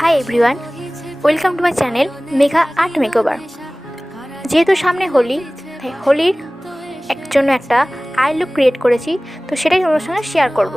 Hi everyone, welcome to my channel Megha art makeover. যেহেতু সামনে হোলি, তাই হোলির জন্য একটা আই লুক ক্রিয়েট করেছি, তো সেটাই তোমার সঙ্গে শেয়ার করব।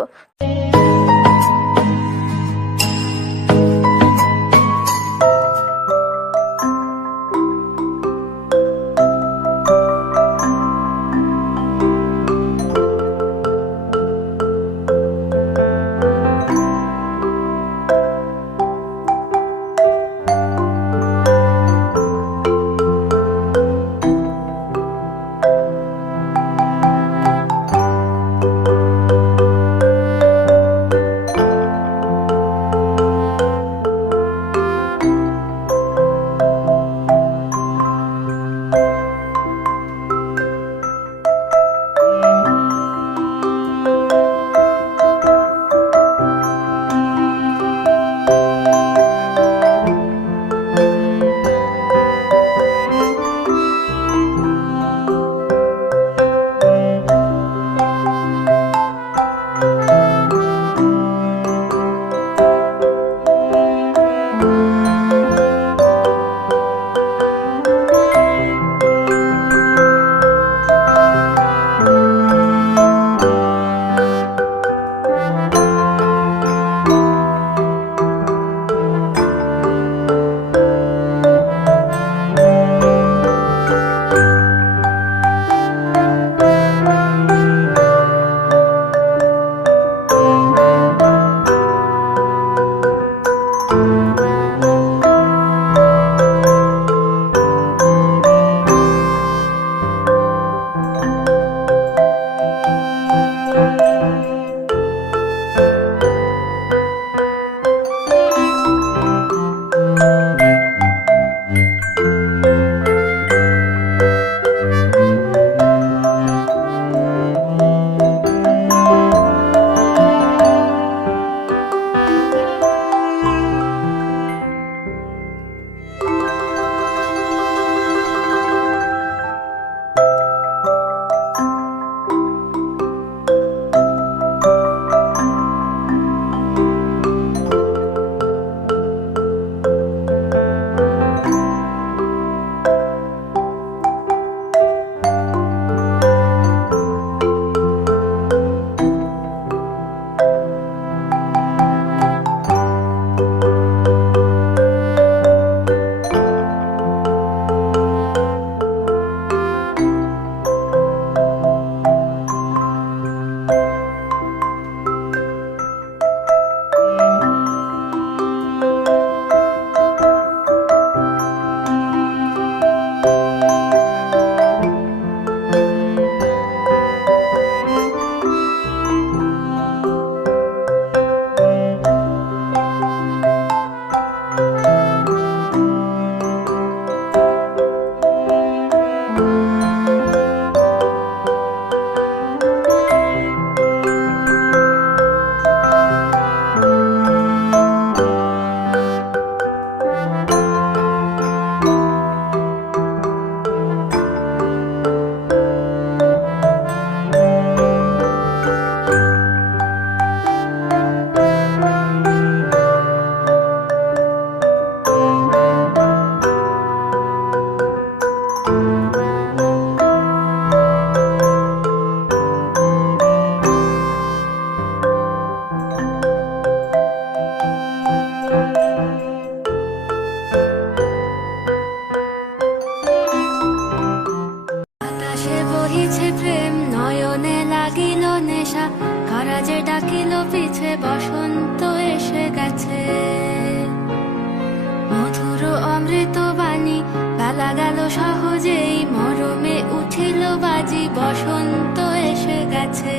প্রেম নয়নে লাগিল নেশা, কারাজে ডাকিল পিছে, বসন্ত এসে গেছে। মধুর অমৃত বাণী বেলা গেল সহজেই, মরমে উঠিল বাজি, বসন্ত এসে গেছে।